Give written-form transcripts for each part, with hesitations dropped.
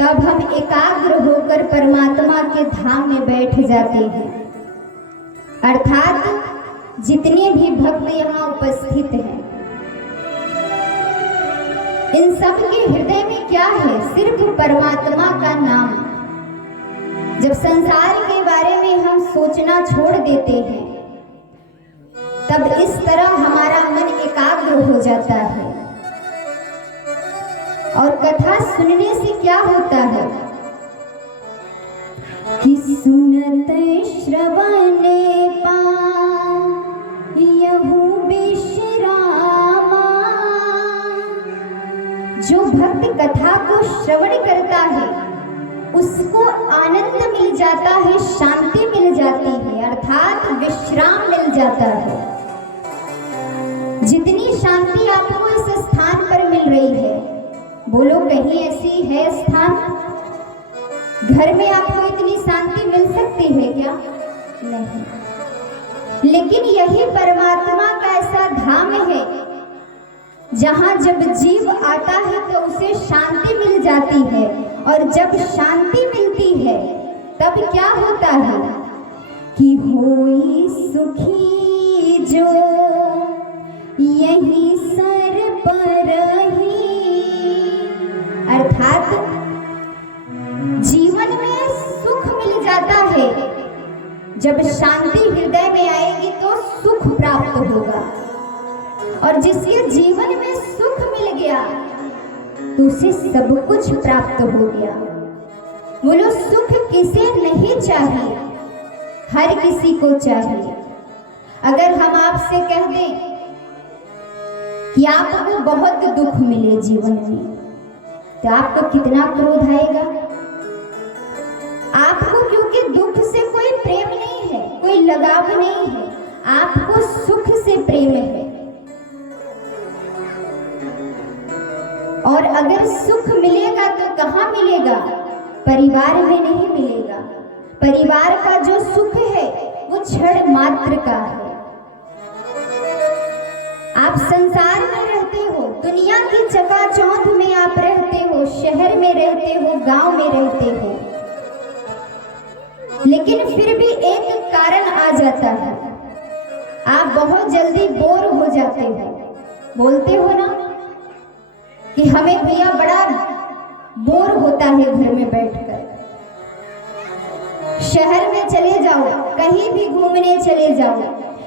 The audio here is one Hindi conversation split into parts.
तब हम एकाग्र होकर परमात्मा के धाम में बैठ जाते हैं। अर्थात जितने भी भक्त यहाँ उपस्थित हैं, इन सब के हृदय में क्या है? सिर्फ परमात्मा का नाम। जब संसार के बारे में हम सोचना छोड़ देते हैं, तब इस तरह हमारा मन एकाग्र हो जाता है। और कथा सुनने से क्या होता है कि सुनत श्रवण पायहु विश्रामा। जो भक्त कथा को श्रवण करता है उसको आनंद मिल जाता है, शांति मिल जाती है, अर्थात विश्राम मिल जाता है। जितनी शांति आपको इस स्थान पर मिल रही है, बोलो कहीं ऐसी है स्थान? घर में आपको इतनी शांति मिल सकती है क्या? नहीं। लेकिन यही परमात्मा का ऐसा धाम है जहां जब जीव आता है तो उसे शांति मिल जाती है, और जब शांति मिलती है तब क्या होता है कि होई सुखी जो यही सर पर ही। अर्थात जीवन में सुख मिल जाता है। जब शांति हृदय में आएगी तो सुख प्राप्त होगा, और जिसके जीवन में सुख मिल गया तो उसे सब कुछ प्राप्त हो गया। बोलो सुख किसे नहीं चाहिए? हर किसी को चाहिए। अगर हम आपसे कह दें कि आपको बहुत दुख मिले जीवन में, तो आपको कितना क्रोध आएगा? आपको क्योंकि दुख से कोई प्रेम नहीं है, कोई लगाव नहीं है, आपको सुख से प्रेम है। और अगर सुख मिलेगा तो कहाँ मिलेगा? परिवार में नहीं मिलेगा। परिवार का जो सुख है वो क्षण मात्र का है। आप संसार में रहते हो, दुनिया की चकाचौंध में आप रहते हो, शहर में रहते हो, गांव में रहते हो, लेकिन फिर भी एक कारण आ जाता है, आप बहुत जल्दी बोर हो जाते हो। बोलते हो ना कि हमें भैया बड़ा बोर होता है घर में बैठकर। शहर में चले जाओ, कहीं भी घूमने चले जाओ,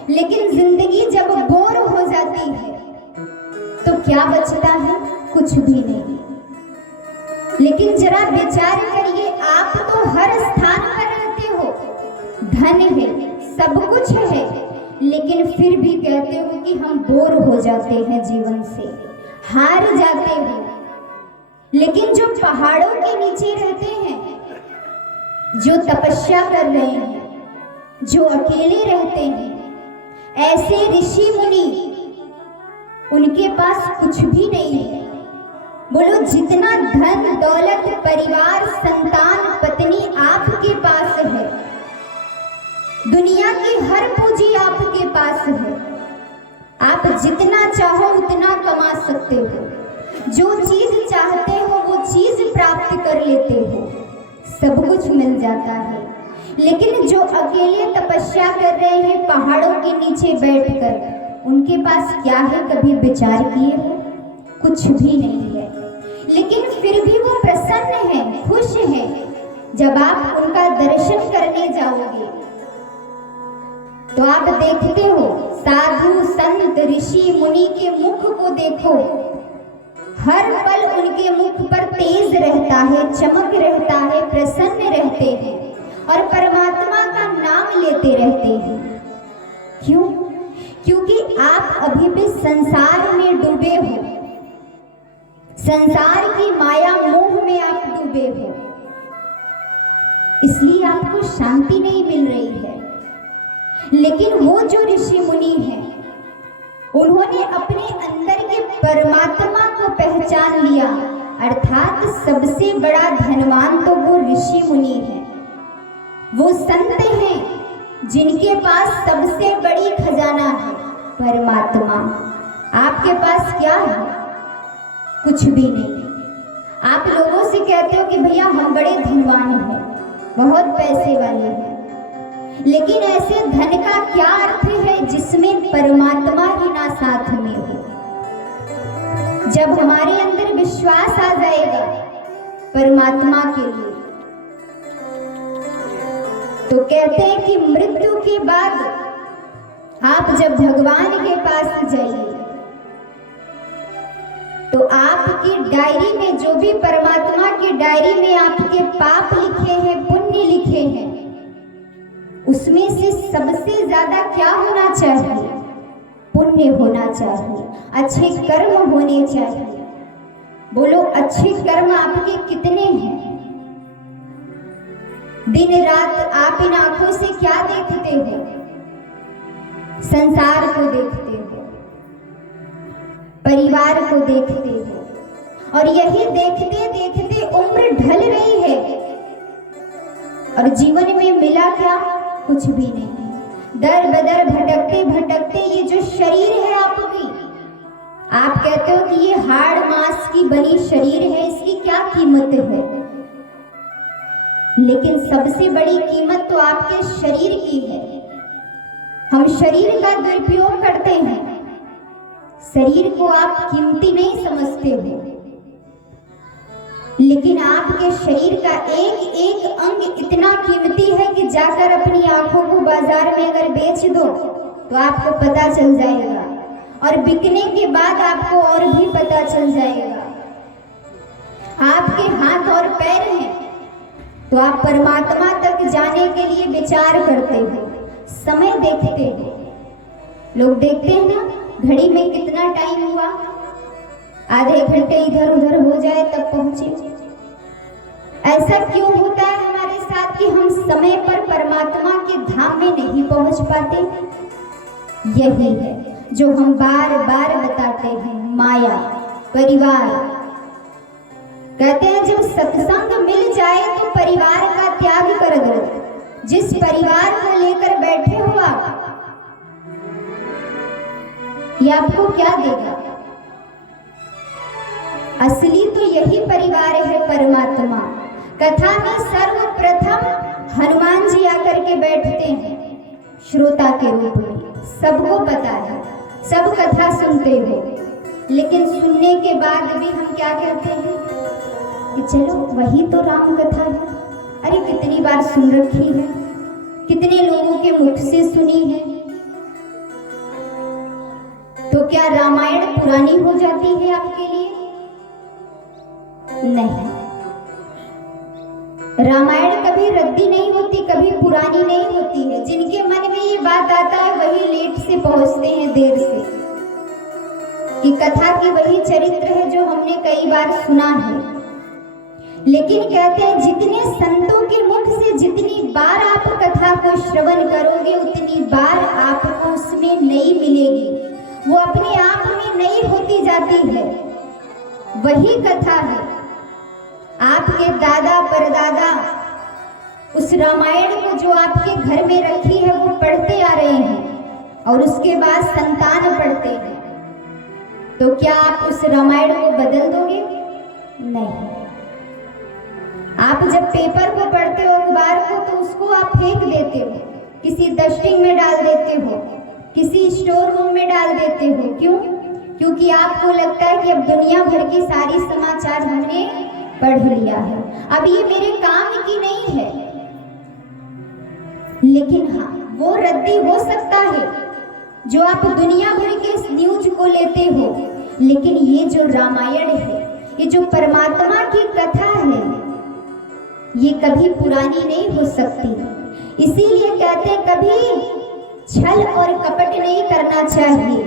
लेकिन जिंदगी जब बोर हो जाती है तो क्या बचता है? कुछ भी नहीं। लेकिन जरा विचार करिए, आप तो हर स्थान पर रहते हो, धन है, सब कुछ है, लेकिन फिर भी कहते हो कि हम बोर हो जाते हैं, जीवन से हार जाते हैं। लेकिन जो पहाड़ों के नीचे रहते हैं, जो तपस्या कर रहे हैं, जो अकेले रहते हैं, ऐसे ऋषि मुनि, उनके पास कुछ भी नहीं है। बोलो जितना धन दौलत परिवार संतान पत्नी आपके पास है, दुनिया की हर पूंजी आपके पास है, आप जितना चाहो उतना कमा सकते हो, जो चीज चाहते हो वो चीज प्राप्त कर लेते हो, सब कुछ मिल जाता है। लेकिन जो अकेले तपस्या कर रहे हैं पहाड़ों के नीचे बैठकर, उनके पास क्या है? कभी विचार किए हो? कुछ भी नहीं है, लेकिन फिर भी वो प्रसन्न है, खुश है। जब आप उनका दर्शन करने जाओगे तो आप देखते हो, साधु संत ऋषि मुनि के मुख को देखो, हर पल उनके मुख पर तेज रहता है, चमक रहता है, प्रसन्न रहते हैं और परमात्मा का नाम लेते रहते हैं। क्यों? क्योंकि आप अभी भी संसार में डूबे हो, संसार की माया मोह में आप डूबे हो, इसलिए आपको शांति नहीं मिल रही है। लेकिन वो जो ऋषि मुनि हैं, उन्होंने अपने अंदर के परमात्मा को पहचान लिया, अर्थात सबसे बड़ा धनवान तो वो ऋषि मुनि है, वो संत हैं जिनके पास सबसे बड़ी खजाना है परमात्मा। आपके पास क्या है? कुछ भी नहीं। आप लोगों से कहते हो कि भैया हम बड़े धनवान हैं, बहुत पैसे वाले हैं, लेकिन ऐसे धन का क्या अर्थ है जिसमें परमात्मा ही ना साथ में हो। जब हमारे अंदर विश्वास आ जाएगा परमात्मा के लिए, तो कहते हैं कि मृत्यु के बाद आप जब भगवान के पास जाइए तो आपकी डायरी में, जो भी परमात्मा की डायरी में आपके पाप लिखे हैं, पुण्य लिखे हैं, उसमें से सबसे ज्यादा क्या होना चाहिए? पुण्य होना चाहिए, अच्छे कर्म होने चाहिए। बोलो, अच्छे कर्म आपके कितने हैं? दिन रात आप इन आंखों से क्या देखते हो? संसार को देखते हो, परिवार को देखते हो, और यही देखते देखते उम्र ढल रही है और जीवन में मिला क्या? कुछ भी नहीं। दर बदर भटकते भटकते ये जो शरीर है आपकी, आप कहते हो कि ये हाड़ मांस की बनी शरीर है, इसकी क्या कीमत है? लेकिन सबसे बड़ी कीमत तो आपके शरीर की है। हम शरीर का दुरुपयोग करते हैं, शरीर को आप कीमती नहीं समझते हो, लेकिन आपके शरीर का एक एक अंग इतना कीमती है कि जाकर अपनी आंखों को बाजार में अगर बेच दो तो आपको पता चल जाएगा, और बिकने के बाद आपको और भी पता चल जाएगा। आपके हाथ और पैर हैं तो आप परमात्मा तक जाने के लिए विचार करते हो, समय देखते हो। लोग देखते हैं ना, घड़ी में कितना टाइम हुआ, आधे घंटे इधर उधर हो जाए तब पहुंचे। ऐसा क्यों होता है हमारे साथ कि हम समय पर परमात्मा के धाम में नहीं पहुंच पाते? यही है जो हम बार बार बताते हैं, माया, परिवार। कहते हैं जब सत्संग मिल जाए तो परिवार का त्याग कर दो। जिस परिवार को लेकर बैठे हो आप, ये आपको क्या देगा? असली तो यही परिवार है, परमात्मा। कथा में सर्वप्रथम हनुमान जी आकर के बैठते हैं श्रोता के रूप में। सबको पता है, सब कथा सुनते हो, लेकिन सुनने के बाद भी हम क्या कहते हैं कि चलो वही तो राम कथा है। अरे कितनी बार सुन रखी है, कितने लोगों के मुख से सुनी है। तो क्या रामायण पुरानी हो जाती है आपके लिए? नहीं, रामायण कभी रद्दी नहीं होती, कभी पुरानी नहीं होती है। जिनके मन में ये बात आता है वही लेट से पहुंचते हैं, देर से, कि कथा की वही चरित्र है जो हमने कई बार सुना है। लेकिन कहते हैं जितने संतों के मुख से जितनी बार आप कथा को श्रवण करोगे उतनी बार आपको उसमें नई मिलेगी, वो अपने आप में नई होती जाती है। वही कथा है। आपके दादा परदादा उस रामायण को जो आपके घर में रखी है वो पढ़ते आ रहे हैं, और उसके बाद संतान पढ़ते हैं। तो क्या आप उस रामायण को बदल दोगे? नहीं। आप जब पेपर को पढ़ते हो, अखबार को, तो उसको आप फेंक देते हो, किसी डस्टिंग में डाल देते हो, किसी स्टोर रूम में डाल देते हो। क्यों? क्योंकि आपको लगता है कि अब दुनिया भर की सारी समाचार हमने पढ़ लिया है, अब ये मेरे काम की नहीं है। लेकिन हाँ, वो रद्दी हो सकता है जो आप दुनिया भर के न्यूज को लेते हो, लेकिन ये जो रामायण है, ये जो परमात्मा की कथा है, ये कभी पुरानी नहीं हो सकती। इसीलिए कहते हैं कभी छल और कपट नहीं करना चाहिए।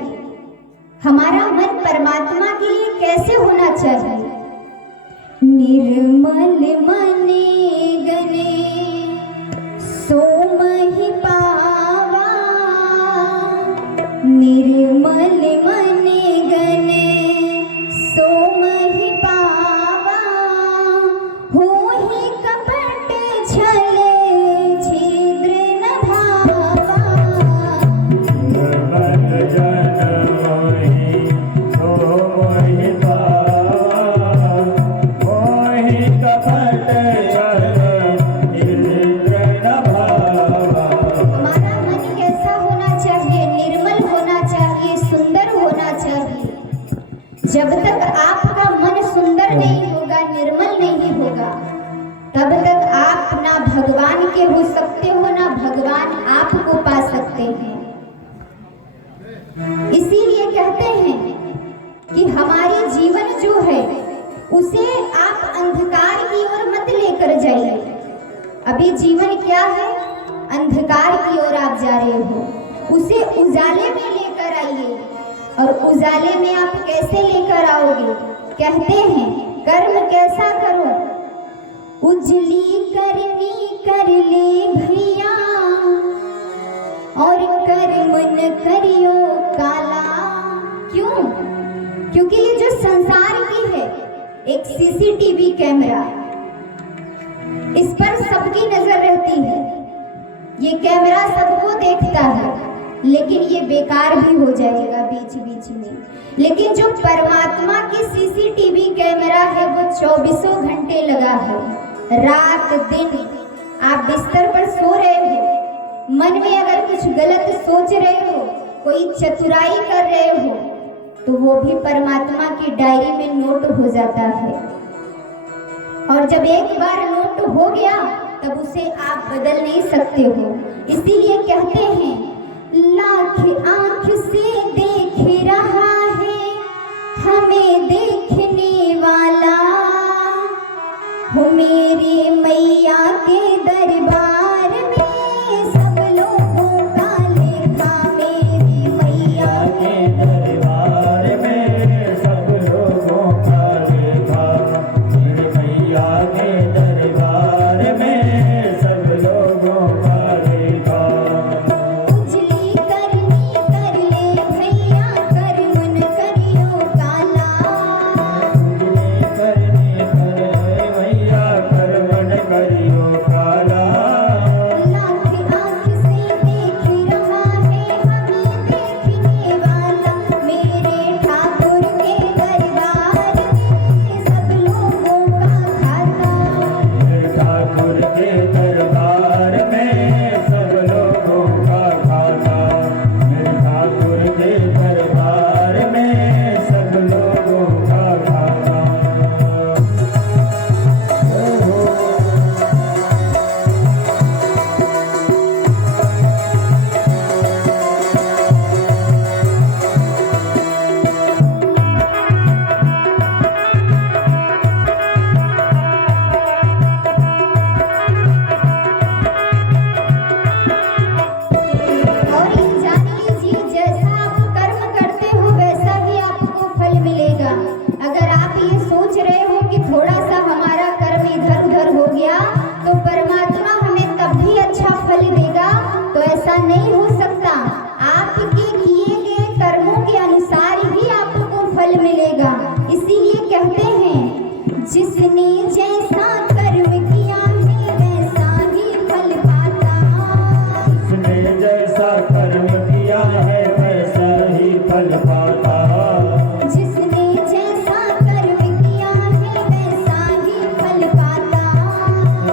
हमारा मन परमात्मा के लिए कैसे होना चाहिए? निर्मल मने गने सो महि पावा, निर्मल मने गने सो महि पावा, होहि कपट छल छिद्र न भावा। निर्मल जन मोहि सो मोहि पावा, तक आपका मन सुंदर नहीं होगा, निर्मल नहीं होगा, तब तक आप ना भगवान के हो सकते हो, ना भगवान आपको पा सकते हैं। इसीलिए कहते हैं कि हमारी जीवन जो है उसे आप अंधकार की ओर मत लेकर जाइए। अभी जीवन क्या है? अंधकार की ओर आप जा रहे हो, उसे उजाले में लेकर आइए। और उजाले में आप कैसे लेकर आओगे? कहते हैं कर्म कैसा करो, उजली करनी कर ले भैया, और कर्म न करियो काला। क्यों? क्योंकि ये जो संसार की है एक सीसीटीवी कैमरा, इस पर सबकी नजर रहती है। ये कैमरा सबको देखता है, लेकिन ये बेकार भी हो जाएगा बीच बीच में। लेकिन जो परमात्मा की सीसीटीवी कैमरा है वो 24 घंटे लगा है, रात दिन। आप बिस्तर पर सो रहे हो, मन में अगर कुछ गलत सोच रहे हो, कोई चतुराई कर रहे हो, तो वो भी परमात्मा की डायरी में नोट हो जाता है। और जब एक बार नोट हो गया तब उसे आप बदल नहीं सकते हो। इसीलिए कहते हैं लाख आंख से देख रहा है हमें देखने वाला, हो मेरे मैया के दरबार में सब लोगों का लेखा, मेरी मैया के दरबार में सब लोगों का लेखा, मेरी मैया के दरबार में सब लोगों का लेखा। उजली करनी कर ले भैया, कर्म न करियो काला, उजली करनी कर ले भैया, कर्म न करियो काला। लाख आंख से देख रहा है हमें देखने वाला, मेरे ठाकुर के दरबार में सब लोगों का खाता, मेरे ठाकुर के दरबार में सब लोगों का खाता, मेरे ठाकुर के दरबार में सब लोगों का खाता। और जान लीजिए जैसा आप कर्म करते हो वैसा ही आपको फल मिलेगा। अगर आप ये सोच रहे हो कि थोड़ा सा हमारा कर्म इधर उधर हो गया तो परमात्मा हमें तब भी अच्छा फल देगा, तो ऐसा नहीं हो सकता। आपके किए गए कर्मों के अनुसार ही आपको फल मिलेगा। इसीलिए कहते हैं जिसने जैसा कर्म किया है वैसा ही फल पाता, जिसने जैसा कर्म किया है वैसा ही फल पाता, जिसने जैसा कर्म किया है वैसा ही फल पाता,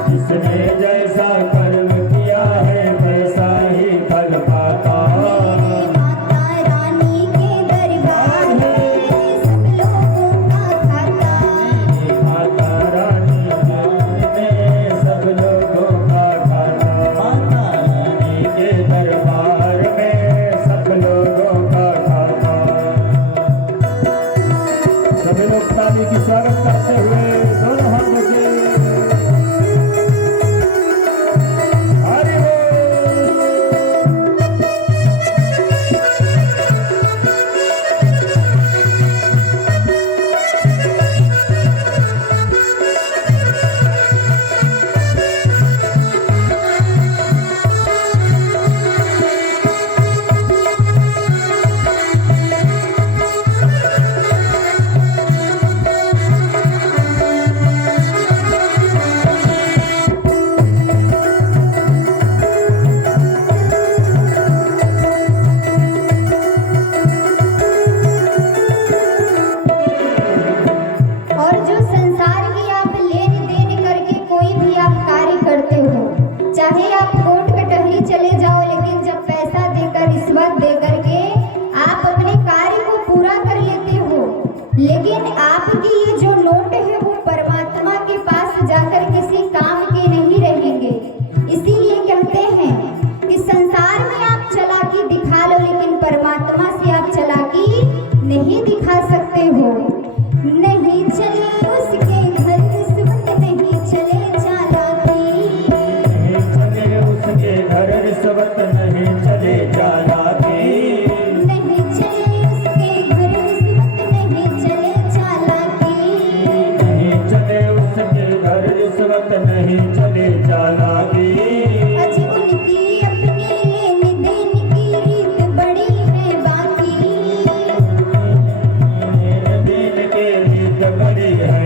जिसने जैसा कर्म किया है वैसा ही फल पाता। मेरे माता रानी के दरबार में सब लोगों का खाता, मेरी माता रानी में सब लोगों का खाता, माता रानी के दरबार में सब लोगों का खाता। सभी लोग ताली की स्वागत करते हुए दोनों हाथों से हरि बोल। आपकी ये जो नोट है वो परमात्मा के पास जाकर किसी काम के नहीं रहेंगे। इसीलिए कहते हैं कि संसार में आप चालाकी दिखा लो, लेकिन परमात्मा से आप चालाकी नहीं दिखा सकते हो। नहीं चले उसके घर रिश्वत, नहीं चले चालाकी, नहीं चले उसके घर रिश्वत, नहीं चले चालाकी, नहीं चले उसके घर रिश्वत, नहीं चले चालाकी। नहीं चले उसके घर रिश्वत, नहीं चले चालाकी। अजी उनकी अपनी लेन देन की रीत बड़ी है बाकी, लेन देन के रीत बड़ी है